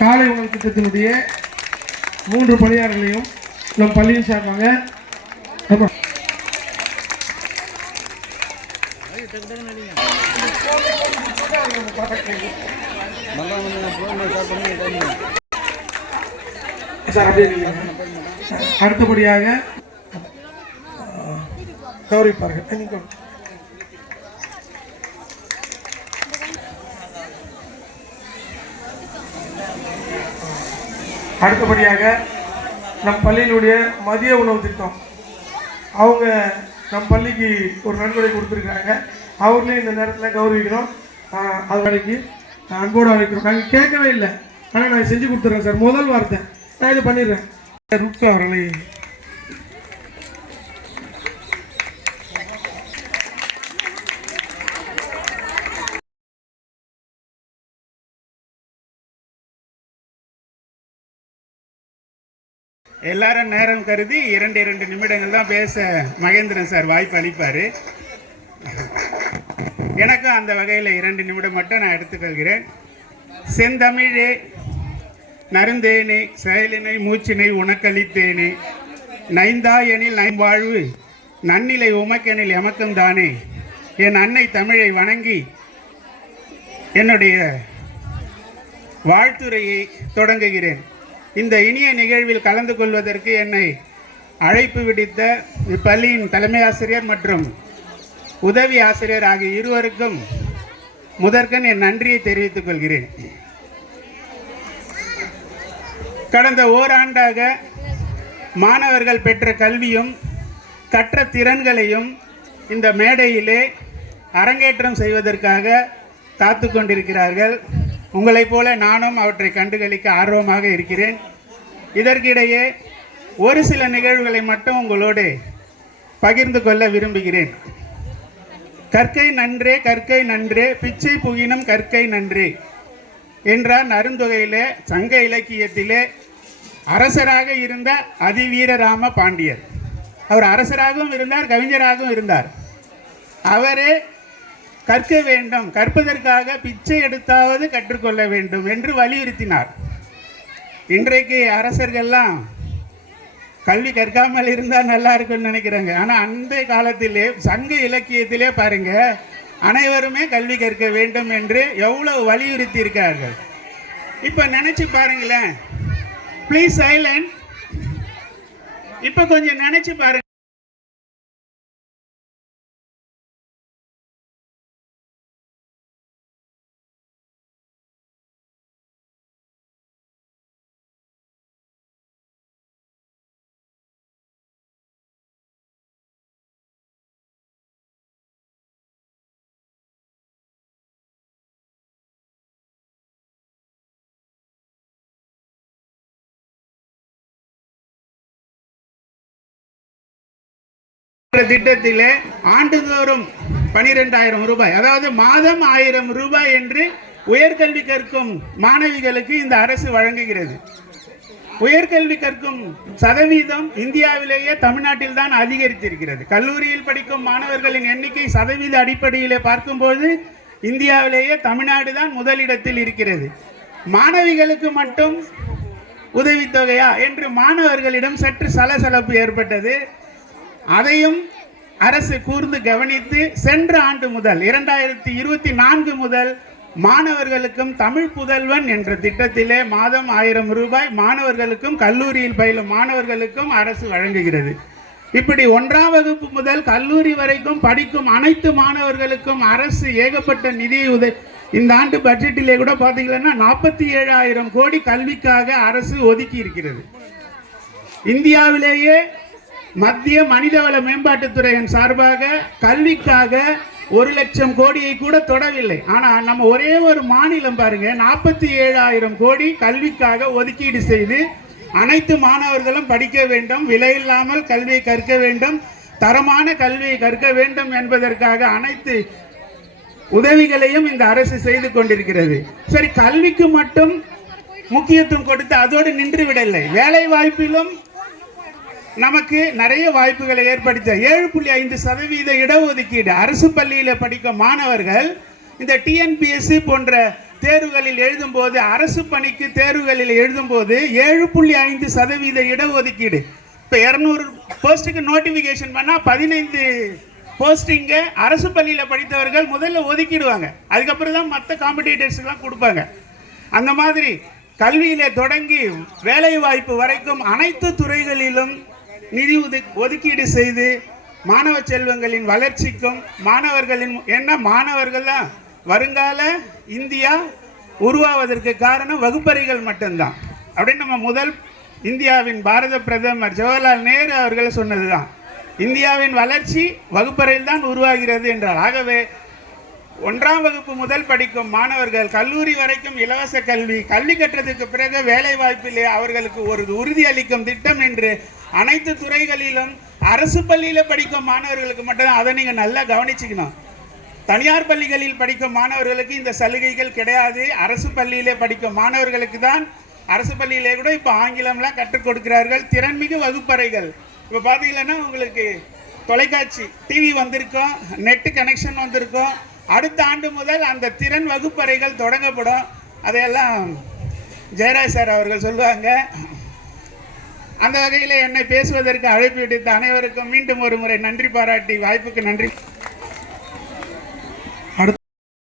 காலை உணவு திட்டத்தினுடைய மூன்று பணியாளர்களையும் நம் பள்ளியின் சார்பாக அடுத்தபடியாக கௌரவிப்பார்கள் அடுத்தபடியாக நம் பள்ளியினுடைய மதிய உணவு திட்டம். அவங்க நம் பள்ளிக்கு ஒரு நன்கொடை கொடுத்துருக்காங்க அவர்களையும் இந்த நேரத்தில் கௌரவிக்கிறோம். ஆஹ் அது வேலைக்கு அன்போடு அழைக்கிறோம். நாங்கள் கேட்கவே இல்லை. ஆனால் நான் செஞ்சு கொடுத்துட்றேன் சார். முதல் வார்த்தை. நான் இது பண்ணிடுறேன். ருட்கு அவர்களை எல்லாரும் நேரம் கருதி இரண்டு இரண்டு நிமிடங்கள் தான் பேச மகேந்திரன் சார் வாய்ப்பு அளிப்பார். எனக்கும் அந்த வகையில் இரண்டு நிமிடம் மட்டும் நான் எடுத்துக்கொள்கிறேன். செந்தமிழே நருந்தேனே செயலினை மூச்சினை உனக்களித்தேனே. நைந்தா எனில் நைம்பாழ்வு நன்னிலை உமக்கெனில் எமக்கும் தானே. என் அன்னை தமிழை வணங்கி என்னுடைய வாழ்த்துரையை தொடங்குகிறேன். இந்த இனிய நிகழ்வில் கலந்து கொள்வதற்கு என்னை அழைப்பு விடுத்த இப்பள்ளியின் தலைமை ஆசிரியர் மற்றும் உதவி ஆசிரியர் ஆகிய இருவருக்கும் முதற்கண் என் நன்றியை தெரிவித்துக் கொள்கிறேன். கடந்த ஓராண்டாக மாணவர்கள் பெற்ற கல்வியும் கற்ற திறன்களையும் இந்த மேடையிலே அரங்கேற்றம் செய்வதற்காக காத்து கொண்டிருக்கிறார்கள். உங்களைப் போல நானும் அவற்றை கண்டுகளிக்க ஆர்வமாக இருக்கிறேன். இதற்கிடையே ஒரு சில நிகழ்வுகளை மட்டும் உங்களோடு பகிர்ந்து கொள்ள விரும்புகிறேன். கற்கை நன்றே கற்கை நன்றே பிச்சை புகினும் கற்கை நன்றே என்றார் நருந்தொகையிலே சங்க இலக்கியத்திலே அரசராக இருந்த அதிவீரராம பாண்டியர். அவர் அரசராகவும் இருந்தார் கவிஞராகவும் இருந்தார். அவரே கற்க வேண்டும். கற்பதற்காக பிச்சை எடுத்தாவது கற்றுக்கொள்ள வேண்டும் என்று வலியுறுத்தினார். இன்றைக்கு அரசர்கள்லாம் கல்வி கற்காமல் இருந்தால் நல்லா இருக்கும்னு நினைக்கிறாங்க. ஆனால் அந்த காலத்திலே சங்க இலக்கியத்திலே பாருங்க அனைவருமே கல்வி கற்க வேண்டும் என்று எவ்வளவு வலியுறுத்தி இருக்கார்கள் இப்போ நினைச்சு பாருங்களேன். ப்ளீஸ் சைலண்ட் இப்போ கொஞ்சம் நினைச்சு பாருங்க. திட்டத்திலே ஆண்டுதோறும் பனிரெண்டாயிரம் ரூபாய் அதாவது மாதம் ஆயிரம் ரூபாய் என்று உயர்கல்வி கற்கும் மாணவிகளுக்கு இந்த அரசு வழங்குகிறது. உயர்கல்வி கற்கும் சதவீதம் இந்தியாவிலேயே தமிழ்நாட்டில் தான் அதிகரித்திருக்கிறது. கல்லூரியில் படிக்கும் மாணவர்களின் எண்ணிக்கை சதவீத அடிப்படையிலே பார்க்கும்போது இந்தியாவிலேயே தமிழ்நாடு தான் முதலிடத்தில் இருக்கிறது. மாணவிகளுக்கு மட்டும் உதவித்தொகையா? என்று மாணவர்களிடம் சற்று சலசலப்பு ஏற்பட்டது. அதையும் அரசு கூர்ந்து கவனித்து சென்ற ஆண்டு முதல் இரண்டாயிரத்தி இருபத்தி நான்கு முதல் மாணவர்களுக்கும் தமிழ் புதல்வன் என்ற திட்டத்திலே மாதம் ஆயிரம் ரூபாய் மாணவர்களுக்கும் கல்லூரியில் பயிலும் மாணவர்களுக்கும் அரசு வழங்குகிறது. இப்படி ஒன்றாம் வகுப்பு முதல் கல்லூரி வரைக்கும் படிக்கும் அனைத்து மாணவர்களுக்கும் அரசு ஏகப்பட்ட நிதி உதவி இந்த ஆண்டு பட்ஜெட்டிலே கூட பார்த்தீங்கன்னா நாற்பத்தி ஏழாயிரம் கோடி கல்விக்காக அரசு ஒதுக்கி இருக்கிறது இந்தியாவிலேயே மத்திய மனிதவள மேம்பாட்டுத்துறையின் சார்பாக கல்விக்காக ஒரு லட்சம் கோடியை கூட தொடவில்லை. ஆனால் நம்ம ஒரே ஒரு மாநிலம் பாருங்க நாற்பத்தி ஏழாயிரம் கோடி கல்விக்காக ஒதுக்கீடு செய்து அனைத்து மாணவர்களும் படிக்க வேண்டும் விலையில்லாமல் கல்வியை கற்க வேண்டும் தரமான கல்வியை கற்க வேண்டும் என்பதற்காக அனைத்து உதவிகளையும் இந்த அரசு செய்து கொண்டிருக்கிறது. சரி கல்விக்கு மட்டும் முக்கியத்துவம் கொடுத்து அதோடு நின்று விடவில்லை வேலை வாய்ப்பிலும் நமக்கு நிறைய வாய்ப்புகளை ஏற்படுத்த ஏழு புள்ளி ஐந்து சதவீத இடஒதுக்கீடு. அரசு பள்ளியில் படிக்கும் மாணவர்கள் இந்த டிஎன்பிஎஸ்சி போன்ற தேர்வுகளில் எழுதும்போது அரசு பணிக்கு தேர்வுகளில் எழுதும்போது ஏழு புள்ளி ஐந்து சதவீத இடஒதுக்கீடு. இப்போ இரநூறு போஸ்ட்டுக்கு நோட்டிஃபிகேஷன் பண்ணால் பதினைந்து போஸ்டிங்கை அரசு பள்ளியில் படித்தவர்கள் முதல்ல ஒதுக்கிடுவாங்க. அதுக்கப்புறம் தான் மற்ற காம்படிட்டர்ஸுக்கெலாம் கொடுப்பாங்க. அந்த மாதிரி கல்வியிலே தொடங்கி வேலை வாய்ப்பு வரைக்கும் அனைத்து துறைகளிலும் நிதி ஒதுக்கீடு செய்து மாணவ செல்வங்களின் வளர்ச்சிக்கும் மாணவர்களின் என்ன மாணவர்கள் தான் வருங்கால இந்தியா உருவாவதற்கு காரணம் வகுப்பறைகள் மட்டும்தான். அப்படின்னு நம்ம முதல் இந்தியாவின் பாரத பிரதமர் ஜவஹர்லால் நேரு அவர்கள் சொன்னதுதான். இந்தியாவின் வளர்ச்சி வகுப்பறையில் தான் உருவாகிறது என்றார். ஆகவே ஒன்றாம் வகுப்பு முதல் படிக்கும் மாணவர்கள் கல்லூரி வரைக்கும் இலவச கல்வி கல்வி கற்றதுக்கு பிறகு வேலை வாய்ப்பிலே அவர்களுக்கு ஒரு உறுதி அளிக்கும் திட்டம் என்று அனைத்து துறைகளிலும் அரசு பள்ளியில் படிக்கும் மாணவர்களுக்கு மட்டும்தான். அதை நீங்கள் நல்லா கவனிச்சுக்கணும். தனியார் பள்ளிகளில் படிக்கும் மாணவர்களுக்கு இந்த சலுகைகள் கிடையாது. அரசு பள்ளியிலே படிக்கும் மாணவர்களுக்கு தான் அரசு பள்ளியிலே கூட இப்போ ஆங்கிலம்லாம் கற்றுக் கொடுக்கிறார்கள். திறன்மிகு வகுப்பறைகள். இப்போ பார்த்தீங்கன்னா உங்களுக்கு தொலைக்காட்சி டிவி வந்திருக்கோம் நெட்டு கனெக்ஷன் வந்திருக்கோம். அடுத்த ஆண்டு முதல் அந்த திறன் வகுப்பறைகள் தொடங்கப்படும். அதையெல்லாம் ஜெயராஜ் சார் அவர்கள் சொல்லுவாங்க. அந்த வகையில் என்னை பேசுவதற்கு அழைப்பு விடுத்த அனைவருக்கும் மீண்டும் ஒரு முறை நன்றி பாராட்டி வாய்ப்புக்கு நன்றி.